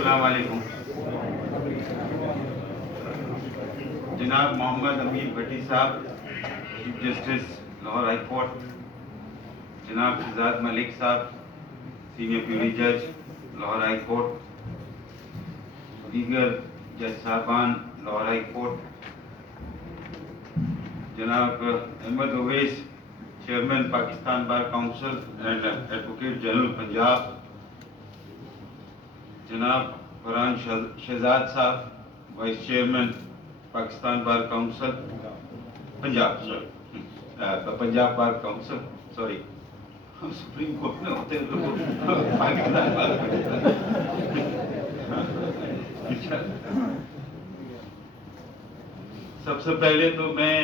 السلام علیکم. جناب محمد امین بھٹی صاحب, chief justice Lahore high court, جناب شہزاد ملک صاحب, سینئر پیوری جج لاہور ہائی کورٹ, دیگر جج صاحبان لاہور ہائی کورٹ, جناب Ahmed Awais, chairman Pakistan bar council and advocate general Punjab, جناب Farhan Shahzad sahab, vice chairman Pakistan bar council Punjab bar council, sorry supreme court میں ہوتے ہیں تو پاکستان بار سب سے پہلے تو میں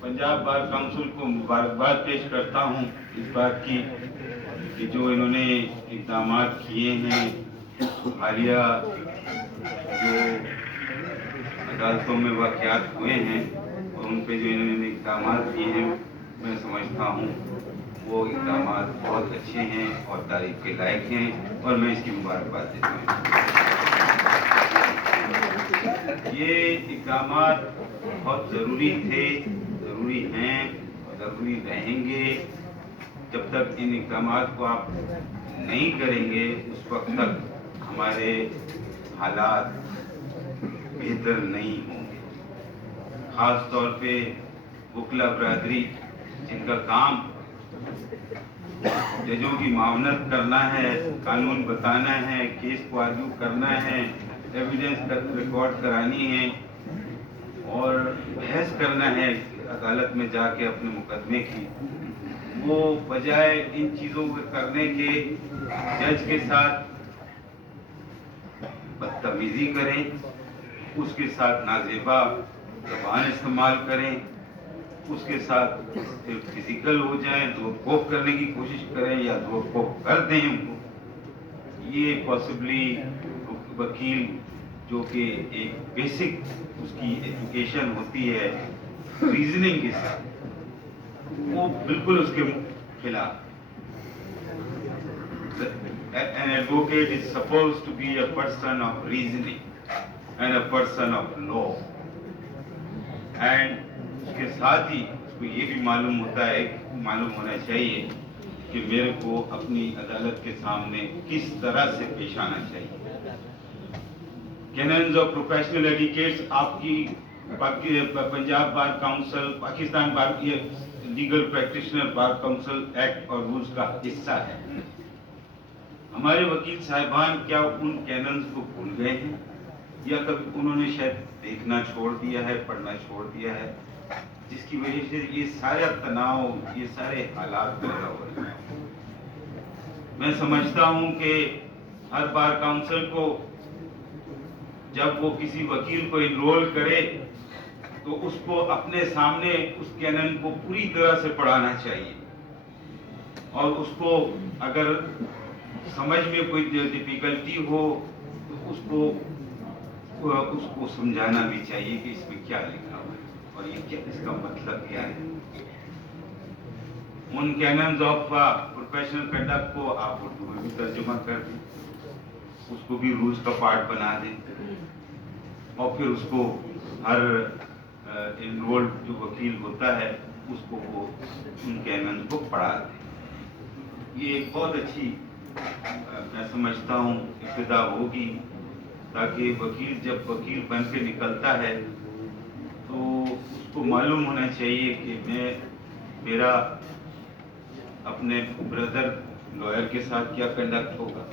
پنجاب بار کاؤنسل کو مبارکباد پیش کرتا ہوں اس بات کی کہ جو انہوں نے اقدامات کیے ہیں, حالیہ جو عدالتوں میں واقعات ہوئے ہیں اور ان پہ جو انہوں نے اقدامات کیے ہیں, میں سمجھتا ہوں وہ اقدامات بہت اچھے ہیں اور تعریف کے لائق ہیں, اور میں اس کی مبارکباد دیتا ہوں. یہ اقدامات بہت ضروری تھے, ضروری ہیں اور ضروری رہیں گے. جب تک ان اقدامات کو آپ نہیں کریں گے اس وقت تک ہمارے حالات بہتر نہیں ہوں گے. خاص طور پہ وکلا برادری جن کا کام ججوں کی معاونت کرنا ہے, قانون بتانا ہے, کیس کو آرگیو کرنا ہے, ایویڈنس ریکارڈ کرانی ہے اور بحث کرنا ہے عدالت میں جا کے اپنے مقدمے کی, وہ بجائے ان چیزوں کو کرنے کے جج کے ساتھ بدتمیزی کریں, اس کے ساتھ نازیبا زبان استعمال کریں, اس کے ساتھ پھر فزیکل ہو جائیں, دو کوپ کرنے کی کوشش کریں یا دو کوپ کر دیں ان کو. یہ پاسبلی وکیل جو کہ ایک بیسک اس کی ایجوکیشن ہوتی ہے ریزننگ کے ساتھ, وہ بالکل اس کے خلاف. An advocate is supposed to be a person of reasoning and a person of law. And اس کے ساتھ ہی اس کو یہ بھی معلوم ہونا چاہیے کہ میرے کو اپنی عدالت کے سامنے کس طرح سے پیش آنا چاہیے. کیننز آف پروفیشنل ایڈوکیٹس آپ کی پنجاب بار کاؤنسل, پاکستان بار لیگل پریکٹیشنر بار کاؤنسل ایکٹ اور رولز کا حصہ ہے. ہمارے وکیل صاحبان کیا ان کیننز کو بھول گئے ہیں یا کبھی انہوں نے شاید دیکھنا چھوڑ دیا ہے, پڑھنا چھوڑ دیا ہے, جس کی وجہ سے یہ سارا تناؤ, یہ سارے حالات پیدا ہو رہے ہیں. میں سمجھتا ہوں کہ ہر بار کاؤنسل کو جب وہ کسی وکیل کو انرول کرے تو اس کو اپنے سامنے اس کینن کو پوری طرح سے پڑھانا چاہیے, اور اس کو اگر سمجھ میں کوئی ڈیفیکلٹی ہو تو اس کو سمجھانا بھی چاہیے کہ اس میں کیا لکھا ہوا ہے اور یہ کیا, اس کا مطلب کیا ہے. ان کیننز آف پروفیشنل کنڈکٹ کو آپ اردو میں بھی ترجمہ کر دیں, اس کو بھی رولز کا پارٹ بنا دیں, اور پھر اس کو ہر انرولڈ جو وکیل ہوتا ہے اس کو وہ ان کیننز کو پڑھا دیں. یہ ایک بہت اچھی میں سمجھتا ہوں ابتدا ہوگی, تاکہ وکیل جب وکیل بن کے نکلتا ہے تو اس کو معلوم ہونا چاہیے کہ میرا اپنے بردر لائر کے ساتھ کیا کنڈکٹ ہوگا,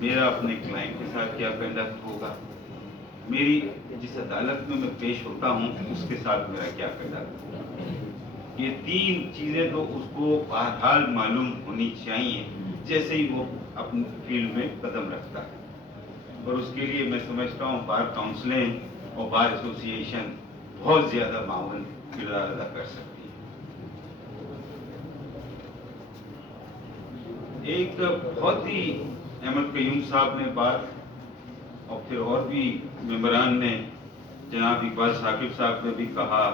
میرا اپنے کلائنٹ کے ساتھ کیا کنڈکٹ ہوگا, میری جس عدالت میں پیش ہوتا ہوں اس کے ساتھ میرا کیا کنڈکٹ ہوگا. یہ تین چیزیں تو اس کو بہرحال معلوم ہونی چاہیے جیسے ہی وہ اپنی فیلڈ میں قدم رکھتا ہے. اور اس کے لیے میں سمجھتا ہوں بار کاؤنسلنگ اور بار ایسوسی ایشن بہت زیادہ معاون کردار ادا کر سکتی ہے. ایک بہت ہی احمد قیوم صاحب نے بات, اور پھر اور بھی ممبران نے, جناب اقبال ثاقب صاحب نے بھی کہا,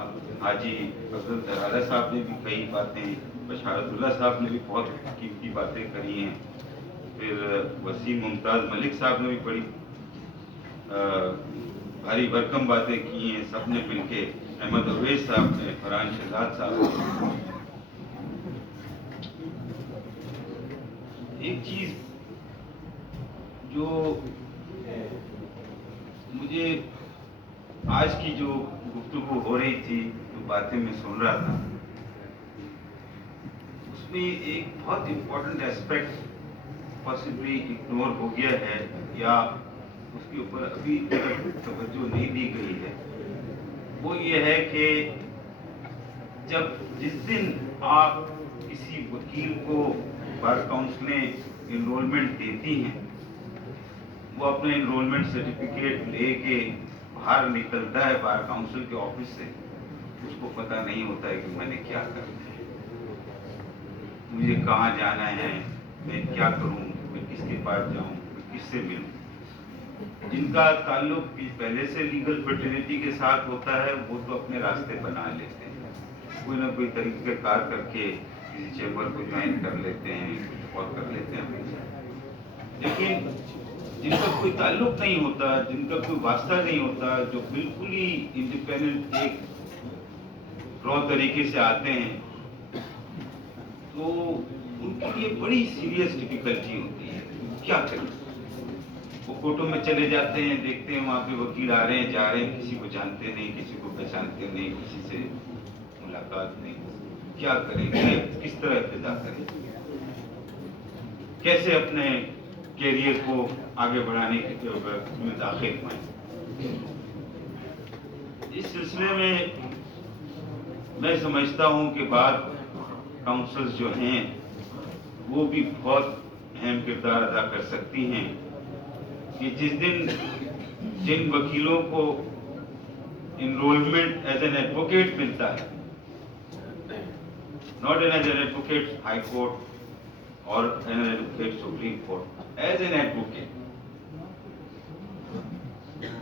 حاجی فضل درادہ صاحب نے بھی کئی باتیں, بشارت اللہ صاحب نے بھی بہت قیمتی باتیں کری ہیں, پھر وسیم ممتاز ملک صاحب نے بھی بڑی بھاری بھرکم باتیں کی ہیں سب نے مل کے، احمد اویس صاحب نے، فرحان شہزاد صاحب نے. ایک چیز جو مجھے آج کی جو گفتگو ہو رہی تھی، جو باتیں میں سن رہا تھا، اس میں ایک بہت امپورٹنٹ ایسپیکٹ پاسبلی اگنور ہو گیا ہے یا اس کے اوپر ابھی تک توجہ نہیں دی گئی ہے. وہ یہ ہے کہ جس دن آپ کسی وکیل کو بار کاؤنسلیں انرولمنٹ دیتی ہیں، وہ اپنے انرولمنٹ سرٹیفکیٹ لے کے باہر نکلتا ہے بار کاؤنسل کے آفس سے، اس کو پتہ نہیں ہوتا ہے کہ میں نے کیا کرنا ہے، مجھے کہاں جانا ہے، میں کیا کروں، میں کس کے پاس جاؤں، میں کس سے ملوں. جن کا تعلق پہلے سے لیگل فرٹرنیٹی کے ساتھ ہوتا ہے وہ تو اپنے راستے بنا لیتے ہیں، کوئی نہ کوئی طریقہ کار کر کے کسی چیمبر کو جوائن کر لیتے ہیں، کچھ اور کر لیتے ہیں اپنے ساتھ. لیکن جن کا کوئی تعلق نہیں ہوتا، جن کا کوئی واسطہ نہیں ہوتا، جو بالکل ہی انڈیپینڈنٹ ایک را طریقے سے آتے ہیں، تو ان کے لیے بڑی سیریس ڈیفیکلٹی ہوتی ہے. کیا کریں؟ وہ کورٹوں میں چلے جاتے ہیں، دیکھتے ہیں وہاں پہ وکیل آ رہے ہیں جا رہے ہیں، کسی کو جانتے نہیں، کسی کو پہچانتے نہیں، کسی سے ملاقات نہیں. کیا کریں، کس طرح ابتدا کریں، کیسے اپنے کیریئر کو آگے بڑھانے میں داخل ہوئیں. اس سلسلے میں سمجھتا ہوں کہ بعض کاؤنسلز جو ہیں وہ بھی بہت اہم کردار ادا کر سکتی ہیں کہ جس دن جن وکیلوں کو انرولمنٹ ایز این ایڈوکیٹ ملتا ہے، not as an advocate high court or an advocate supreme court, as an advocate،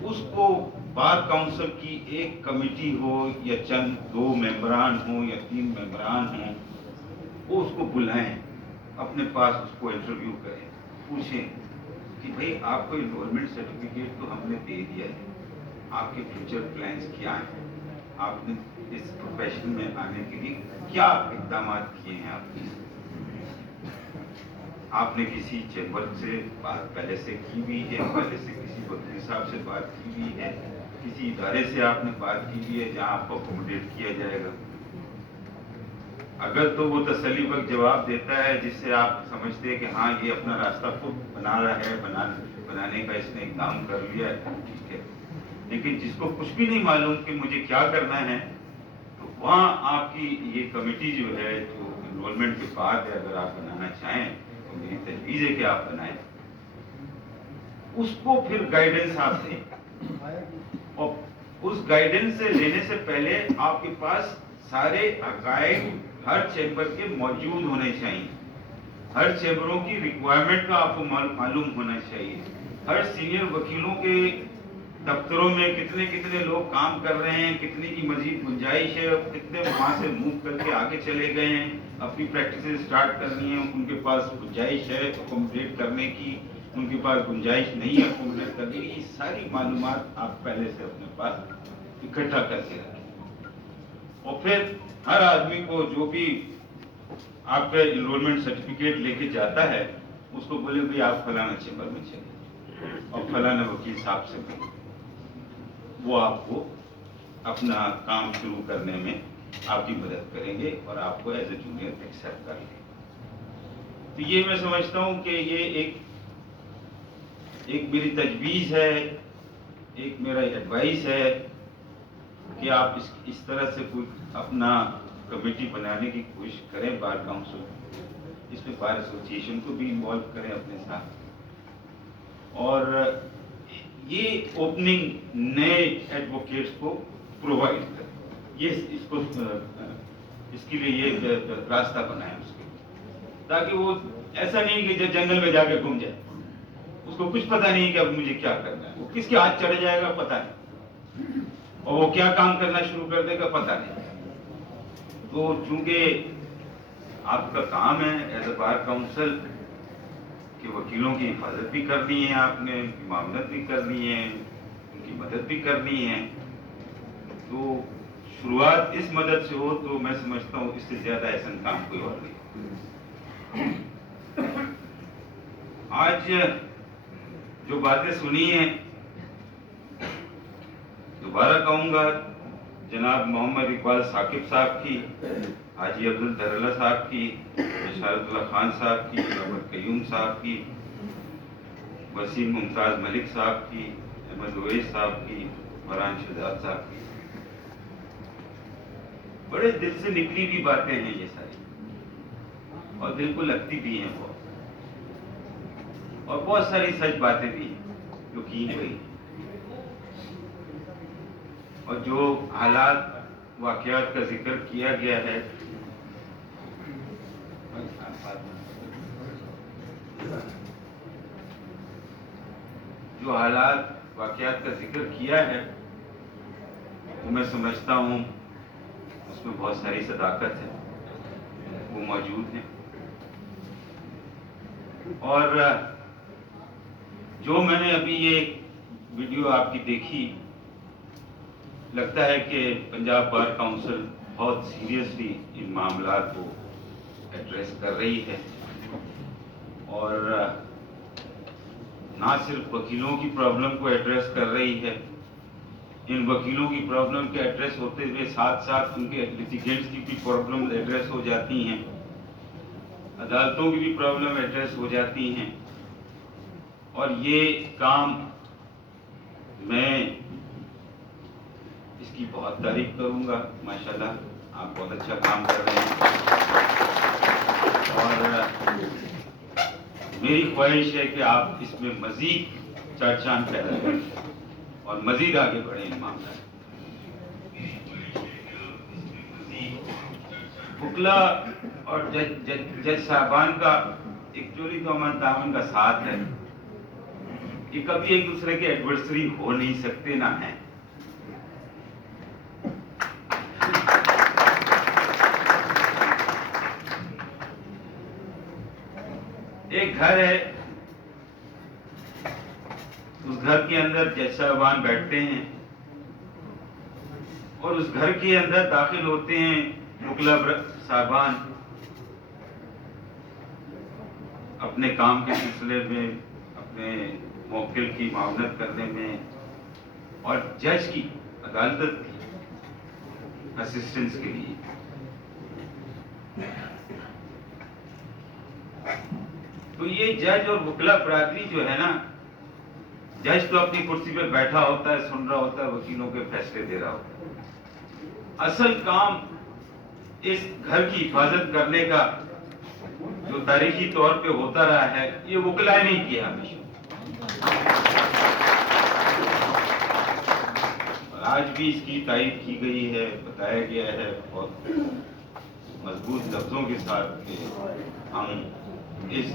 اس کو بار کاؤنسل کی ایک کمیٹی ہو یا چند 2 ممبران ہوں یا 3 ممبران ہوں، وہ اس کو بلائیں، اپنے پاس اس کو انٹرویو کریں، پوچھیں کہ بھئی آپ کو انرولمنٹ سرٹیفکیٹ تو ہم نے دے دیا ہے، آپ کے فیوچر پلانز کیا ہیں، آپ نے اس پروفیشن میں آنے کے لیے کیا اقدامات کیے ہیں، آپ نے کسی چیمبر سے بات پہلے سے کی ہوئی ہے، پہلے سے کسی وکیل صاحب سے بات کی ہوئی ہے، کسی ادارے سے آپ نے بات کی ہوئی ہے جہاں آپ کو اکوموڈیٹ کیا جائے گا. اگر تو وہ تسلی بخش جواب دیتا ہے جس سے آپ سمجھتے ہیں کہ ہاں یہ اپنا راستہ خود بنا رہا ہے، بنانے کا اس نے اقدام کر لیا ہے، ٹھیک ہے. لیکن جس کو کچھ بھی نہیں معلوم کہ مجھے کیا کرنا ہے، تو وہاں آپ کی یہ کمیٹی جو ہے، جو انرولمنٹ کے بعد ہے، اگر آپ بنانا چاہیں تو میری تجویز ہے کہ آپ بنائیں. اس کو پھر گائیڈنس آپ دیں، اور اس گائیڈنس سے لینے سے پہلے آپ کے پاس سارے حقائق ہر چیمبر کے موجود ہونے چاہیے، ہر چیمبروں کی ریکوائرمنٹ کا آپ کو معلوم ہونا چاہیے، ہر سینئر وکیلوں کے دفتروں میں کتنے لوگ کام کر رہے ہیں، کتنے کی مزید گنجائش ہے، کتنے وہاں سے موو کر کے آگے چلے گئے ہیں، اپنی پریکٹسز سٹارٹ کرنی ہے، ان کے پاس گنجائش ہے اکوموڈیٹ کرنے کی، ان کے پاس گنجائش نہیں ہے اکوموڈیٹ کرنے کی. یہ ساری معلومات آپ پہلے سے اپنے پاس اکٹھا کر کے رکھیں، اور پھر ہر آدمی کو جو بھی آپ کا انرولمنٹ سرٹیفکیٹ لے کے جاتا ہے اس کو بولے بھائی آپ فلانا چیمبر میں چلے اور فلانا وکیل صاحب سے ملیں، وہ آپ کو اپنا کام شروع کرنے میں آپ کی مدد کریں گے اور آپ کو ایز اے جونیئر ایکسیپٹ کر لیں گے. تو یہ میں سمجھتا ہوں کہ یہ ایک میری تجویز ہے، ایک میرا ایڈوائس ہے کہ آپ اس طرح سے کوئی اپنا کمیٹی بنانے کی کوشش کریں بار کاؤنسل، اس میں بار ایسوسیشن کو بھی انوالو کریں اپنے ساتھ، اور یہ اوپننگ نئے ایڈوکیٹس کو پرووائڈ کریں، اس کے لیے یہ راستہ بنائیں اس کے لیے، تاکہ وہ ایسا نہیں کہ جنگل میں جا کے گم جائے، اس کو کچھ پتہ نہیں کہ اب مجھے کیا کرنا ہے، وہ کس کے ہاتھ چڑھ جائے گا پتہ نہیں، اور وہ کیا کام کرنا شروع کر دے گا پتہ نہیں. تو چونکہ آپ کا کام ہے ایز اے بار کاؤنسل کہ وکیلوں کی حفاظت بھی کرنی ہے، آپ نے ان کی معاونت بھی کرنی ہے، کی مدد بھی کرنی ہے، تو شروعات اس مدد سے ہو تو میں سمجھتا ہوں اس سے زیادہ احسن کام کوئی اور نہیں۔ آج جو باتیں سنی ہیں، دوبارہ کہوں گا، جناب محمد اقبال ثاقب صاحب کی، حاجی عبدالدرلہ صاحب کی، بشارت اللہ خان صاحب کی، رابر قیوم صاحب کی، وسیم ممتاز ملک صاحب کی، احمد اویس صاحب کی، فرحان شہزاد صاحب کی، بڑے دل سے نکلی ہوئی باتیں ہیں یہ ساری، اور دل کو لگتی بھی ہیں بہت، اور بہت ساری سچ باتیں بھی ہیں جو کی گئی، اور جو حالات واقعات کا ذکر کیا گیا ہے، جو حالات واقعات کا ذکر کیا ہے، وہ میں سمجھتا ہوں اس میں بہت ساری صداقت ہے، وہ موجود ہیں، اور جو میں نے ابھی یہ ویڈیو آپ کی دیکھی، لگتا ہے کہ پنجاب بار کاؤنسل بہت سیریسلی ان معاملات کو ایڈریس کر رہی ہے، اور نہ صرف وکیلوں کی پرابلم کو ایڈریس کر رہی ہے، ان وکیلوں کی پرابلم کے ایڈریس ہوتے ہوئے ساتھ ساتھ ان کے لیٹیگینٹس کی بھی پرابلم ایڈریس ہو جاتی ہیں، عدالتوں کی بھی پرابلم ایڈریس ہو جاتی ہیں، اور یہ کام میں اس کی بہت تعریف کروں گا۔ ماشاءاللہ آپ بہت اچھا کام کر رہے ہیں، اور میری خواہش ہے کہ آپ اس میں مزید چرچان پیدا کریں اور مزید آگے بڑھیں ان معاملات۔ وکلا اور جج صاحبان کا ایک چوری تو امن تعاون کا ساتھ ہے، کہ کبھی ایک دوسرے کے ایڈورسری ہو نہیں سکتے، نہ ہیں۔ ایک گھر ہے، اس گھر کے اندر جج صاحبان بیٹھتے ہیں، اور اس گھر کے اندر داخل ہوتے ہیں وکلا صاحبان اپنے کام کے سلسلے میں، اپنے موکل کی معاونت کرنے میں، اور جج کی، عدالت کی اسسٹنس کے لیے۔ تو یہ جج اور وکلا برادری جو ہے نا، جج تو اپنی کرسی پہ بیٹھا ہوتا ہے، سن رہا ہوتا ہے، وکیلوں کے فیصلے دے رہا ہوتا ہے، اصل کام اس گھر کی حفاظت کرنے کا جو تاریخی طور پہ ہوتا رہا ہے، یہ وکلا نے کیا ہمیشہ، اور آج بھی اس کی تائید کی گئی ہے، بتایا گیا ہے بہت مضبوط لفظوں کے ساتھ کہ ہم اس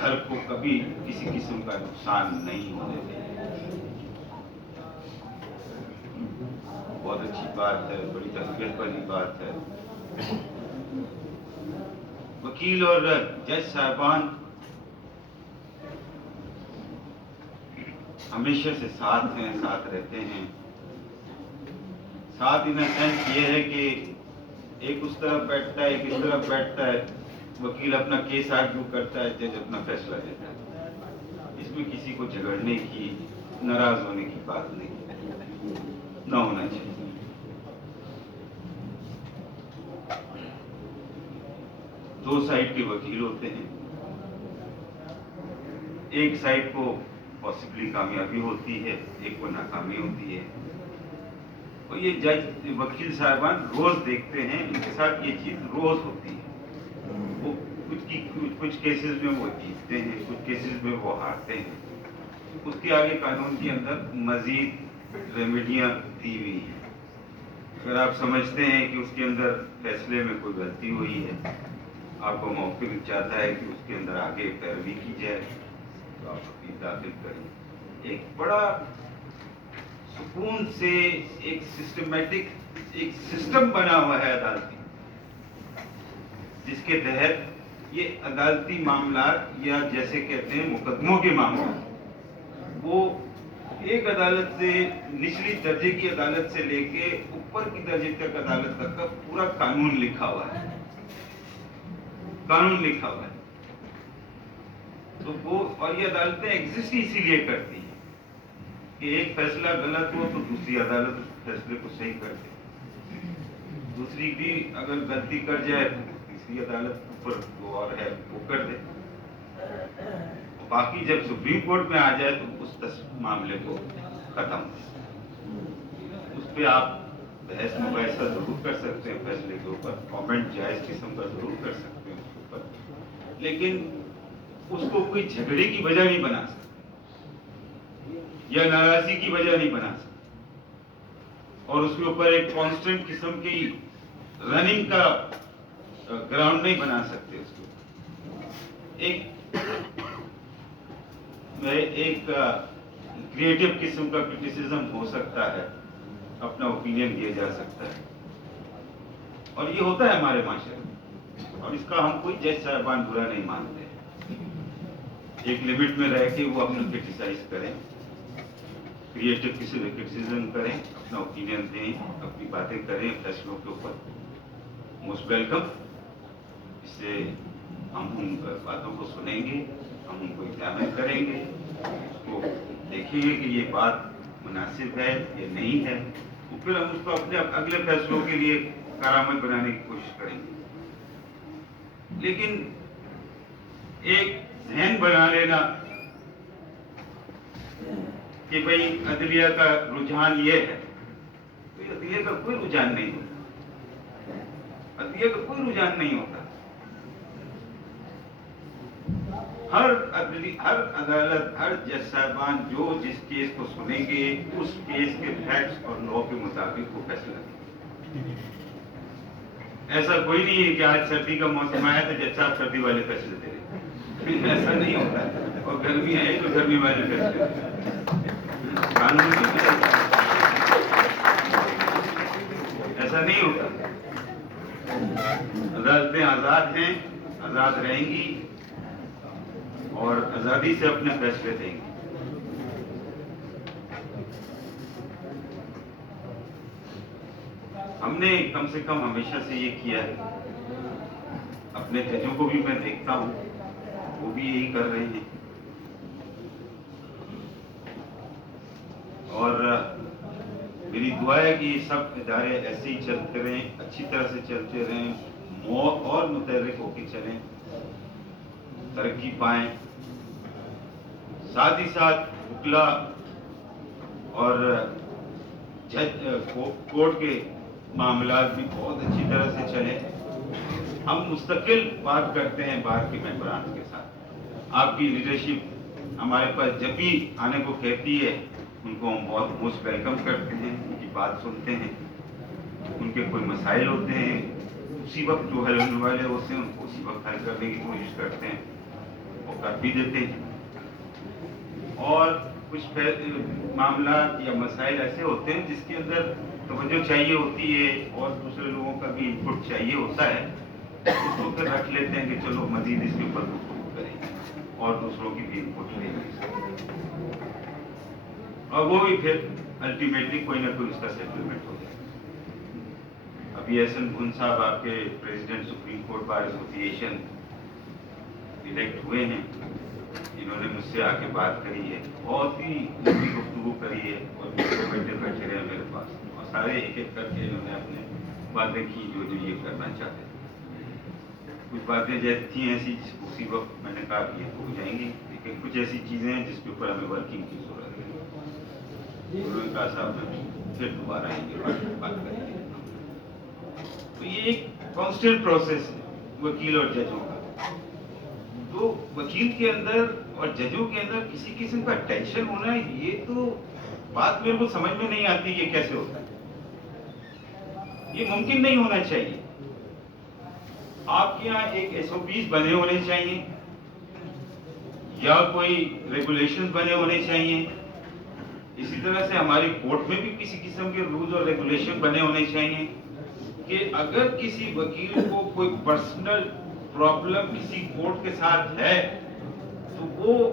گھر کو کبھی کسی قسم کا نقصان نہیں ہونے دیں۔ بہت اچھی بات ہے، بڑی تربیت والی بات ہے۔ وکیل اور جج صاحبان ہمیشہ سے ساتھ ہیں، ساتھ رہتے ہیں۔ ساتھ ان سینس یہ ہے کہ ایک اس طرف بیٹھتا ہے، ایک اس طرف بیٹھتا ہے، وکیل اپنا کیس آرگیو کرتا ہے، جج اپنا فیصلہ دیتا ہے۔ اس میں کسی کو جھگڑنے کی، ناراض ہونے کی بات نہیں، نہ ہونا چاہیے۔ دو سائڈ کے وکیل ہوتے ہیں، ایک سائڈ کو پاسبلی کامیابی ہوتی ہے، ایک کو ناکامی ہوتی ہے، اور یہ جج وکیل صاحبان روز دیکھتے ہیں، ان کے ساتھ یہ چیز روز ہوتی ہے۔ وہ کچھ کیسز میں وہ جیتتے ہیں، کچھ کیسز میں وہ ہارتے ہیں، اس کے آگے قانون کے اندر مزید ریمیڈیاں دی ہوئی ہیں۔ اگر آپ سمجھتے ہیں کہ اس کے اندر فیصلے میں کوئی غلطی ہوئی ہے، آپ کو موقع چاہتا ہے کہ اس کے اندر آگے پیروی کی جائے، تو آپ اپیل داخل کریں۔ ایک بڑا سکون سے ایک سسٹمیٹک ایک سسٹم بنا ہوا ہے عدالتی، جس کے تحت یہ عدالتی معاملات، یا جیسے کہتے ہیں مقدموں کے معاملات، وہ ایک عدالت سے نچلی درجے کی عدالت سے لے کے اوپر کی درجے تک عدالت تک کا پورا قانون لکھا ہوا ہے، قانون لکھا ہوا ہے. تو وہ اور یہ عدالتیں ایگزسٹ اسی لیے کرتی ہیں کہ ایک فیصلہ غلط ہو تو دوسری عدالت اس فیصلے کو صحیح کر دے، دوسری بھی اگر غلطی کر جائے تو تیسری عدالت اوپر وہ اور ہے وہ کر دے. باقی جب سپریم کورٹ میں آ جائے تو اس معاملے کو ختم، اس پہ آپ بحث مباحثہ ضرور کر سکتے ہیں، فیصلے کے اوپر کامنٹ جائز قسم کا ضرور کر سکتے ہیں اس کے اوپر، لیکن اس کو کوئی جھگڑے کی وجہ نہیں بنا سکتے یا ناراضی کی وجہ نہیں بنا سکتے، اور اس کے اوپر ایک کانسٹنٹ قسم کی رننگ کا گراؤنڈ نہیں بنا سکتے. اس کو ایک کریٹو قسم کا کرٹیسزم ہو سکتا ہے، اپنا اوپینین دیا جا سکتا ہے، اور یہ ہوتا ہے ہمارے معاشرے میں، اور اس کا ہم کوئی جج صاحبان برا نہیں مانتے. ایک لمٹ میں رہ کے وہ اپنا کرٹیسائز کریں، کریٹو کرٹیسزم کریں، اپنا اوپینین دیں، اپنی باتیں کریں فیصلوں کے اوپر، موسٹ ویلکم. اس سے ہم ان باتوں کو سنیں گے، ہم ان کو ایگزامن کریں گے، اس کو دیکھیں گے کہ یہ بات مناسب ہے یا نہیں ہے، اور پھر ہم اس کو اپنے اگلے فیصلوں کے لیے کارآمد بنانے کی کوشش کریں گے. لیکن ایک ذہن بنا لینا کہ بھئی عدلیہ کا رجحان یہ ہے، تو عدلیہ کا کوئی رجحان نہیں ہوتا، عدلیہ کا کوئی رجحان نہیں ہوتا. ہر عدالت، ہر جج صاحبان جو جس کیس کو سنیں گے اس کیس کے فیکٹس اور لا کے مطابق وہ فیصلہ دیں گے. ایسا کوئی نہیں ہے کہ آج سردی کا موسم آیا تو جج صاحب سردی والے فیصلے دے رہے، ایسا نہیں ہوتا. اور گرمی آئی تو گرمی والے فیصلے دے رہے، قانون ایسا نہیں ہوتا. عدالتیں آزاد ہیں، آزاد رہیں گی اور آزادی سے اپنے فیصلے دیں گے. ہم نے کم سے کم ہمیشہ سے یہ کیا ہے، اپنے ججوں کو بھی میں دیکھتا ہوں وہ بھی یہی کر رہے ہیں، اور میری دعا ہے کہ یہ سب ادارے ایسے ہی چلتے رہیں، اچھی طرح سے چلتے رہیں، اور متحرک ہو کے چلیں، ترقی پائیں. ساتھ ہی ساتھ وکلا اور کورٹ کے معاملات بھی بہت اچھی طرح سے چلیں. ہم مستقل بات کرتے ہیں بار کے ممبران کے ساتھ، آپ کی لیڈرشپ ہمارے پاس جب بھی آنے کو کہتی ہے ان کو ہم بہت موسٹ ویلکم کرتے ہیں، ان کی بات سنتے ہیں، ان کے کوئی مسائل ہوتے ہیں اسی وقت جو حل ہونے والے ہوتے ہیں ان کو اسی وقت حل کرنے کی کوشش کرتے ہیں اور کر بھی دیتے ہیں. اور کچھ معاملات یا مسائل ایسے ہوتے ہیں جس کے اندر توجہ چاہیے ہوتی ہے اور دوسرے لوگوں کا بھی انپٹ چاہیے ہوتا ہے، اس کو پھر رکھ لیتے ہیں کہ چلو مزید اس کے اوپر گفتگو کریں گے اور دوسروں کی بھی انپٹ لیں گے، اور وہ بھی پھر الٹیمیٹلی کوئی نہ کوئی اس کا سیٹلمنٹ ہو جائے. ابھی احسن بھون صاحب آپ کے پریزیڈنٹ سپریم کورٹ بار ایسوسی ایشن الیکٹ ہوئے ہیں، انہوں نے مجھ سے آ کے بات کری ہے، بہت ہی لمبی گفتگو کری ہے، اور بیٹھے رہے میرے پاس، اور سارے ایک ایک کر کے انہوں نے اپنے باتیں کی جو یہ کرنا چاہتے تھے. کچھ باتیں تھیں ایسی اسی وقت میں نے کہا کہ یہ ہو جائیں گی، لیکن کچھ ایسی چیزیں ہیں جس کے اوپر ہمیں ورکنگ کی ضرورت ہے. انہوں نے کہا صاحب میں پھر دوبارہ آئیں گے بات کریں گے. تو یہ ایک کانسٹنٹ پروسیس ہے وکیل اور ججوں کا. تو وکیل کے اندر اور ججوں کے اندر کسی قسم کا ٹینشن ہونا، یہ تو بات میرے کو سمجھ میں نہیں آتی یہ کیسے ہوتا ہے. یہ ممکن نہیں ہونا چاہیے. آپ کے یہاں ایک ایس او پیز بنے ہونے چاہیے یا کوئی ریگولیشن بنے ہونے چاہیے. اسی طرح سے ہماری کورٹ میں بھی کسی قسم کے رولز اور ریگولیشن بنے ہونے چاہیے کہ اگر کسی وکیل کو کوئی پرسنل پرابلم کسی کورٹ کے ساتھ ہے تو وہ